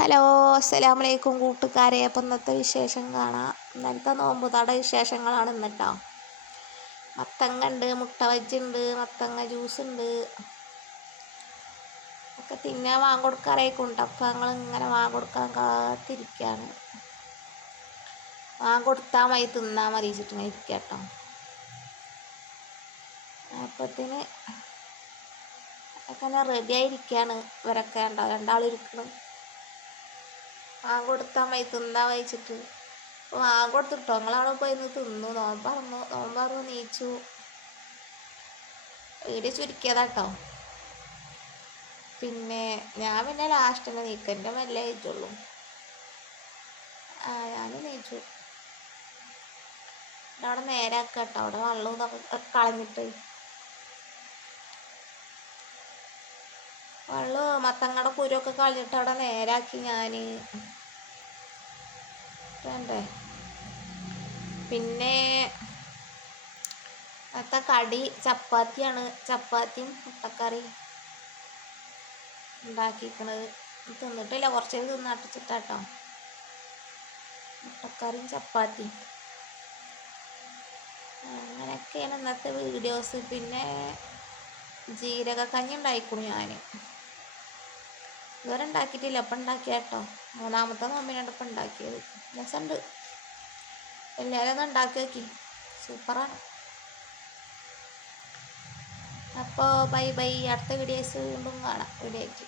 Hello അസ്സലാമലൈക്കും കൂട്ടുകാരെ. അപ്പം ഇന്നത്തെ വിശേഷം കാണാം. ഇന്നലത്തെ തട വിശേഷങ്ങളാണ് ഇന്നിട്ടോ. മത്തങ്ങ ഉണ്ട് മുട്ട വജ്ജുണ്ട് മത്തങ്ങ ജ്യൂസ് ഉണ്ട്. ഒക്കെ തിന്നാൻ വാങ്ങിക്കൊടുക്കാറായിക്കൊണ്ട് അപ്പം ഞങ്ങൾ ഇങ്ങനെ വാങ്ങിക്കൊടുക്കാൻ കാത്തിരിക്കുകയാണ് വാങ്ങിക്കൊടുത്താൽ മതി തിന്നാൽ മതി വെച്ചിട്ട് ഇരിക്കുക കേട്ടോ അപ്പത്തിന് ഒക്കെ റെഡി ആയിരിക്കുകയാണ് ഇവരൊക്കെ ഉണ്ടോ രണ്ടാളിരിക്കണം ആ കൊടുത്താൽ മതി തിന്നാൻ വായിച്ചിട്ട് അപ്പോൾ ആ കൊടുത്തിട്ടോ ഞങ്ങളവിടെ പോയി നിന്ന് തിന്നു. നോമ്പറന്നു നോമ്പറന്നു നീച്ചു. വീഡിയോ ചുരുക്കിയതാട്ടോ. പിന്നെ ഞാൻ പിന്നെ ലാസ്റ്റ് തന്നെ നീക്കന്റെ മെല്ലെ കഴിച്ചുള്ളൂ ആ ഞാൻ നീച്ചു. അവിടെ നേരാക്കട്ടോ അവിടെ വെള്ളവും കളഞ്ഞിട്ട്. വെള്ളം മത്തങ്ങടെ കുരുവൊക്കെ കളഞ്ഞിട്ട് അവിടെ നേരാക്കി ഞാൻ വേണ്ടേ? പിന്നെ അത്ത കടി ചപ്പാത്തിയാണ്. ചപ്പാത്തിയും മുട്ടക്കറി ഉണ്ടാക്കിക്കണത്. തിന്നിട്ടില്ല. കുറച്ച് തിന്നട്ടിച്ചിട്ടാട്ടോ മുട്ടക്കറിയും ചപ്പാത്തിയും. അങ്ങനെയൊക്കെയാണ് ഇന്നത്തെ വീഡിയോസ്. പിന്നെ ജീരകക്കഞ്ഞി ഉണ്ടായിക്കുന്നു ഞാൻ ഇതുവരെ ഉണ്ടാക്കിയിട്ടില്ല അപ്പം ഉണ്ടാക്കിയ കേട്ടോ. മൂന്നാമത്തെ നോമ്പിനാണ് ഇപ്പം ഉണ്ടാക്കിയത്. രസമുണ്ട് എല്ലാവരും ഒന്ന് ഉണ്ടാക്കി നോക്കി. സൂപ്പറാണ് അപ്പോൾ ബൈ ബൈ അടുത്ത വീഡിയോസ് വീണ്ടും കാണാം. വീഡിയോ ആയിട്ട്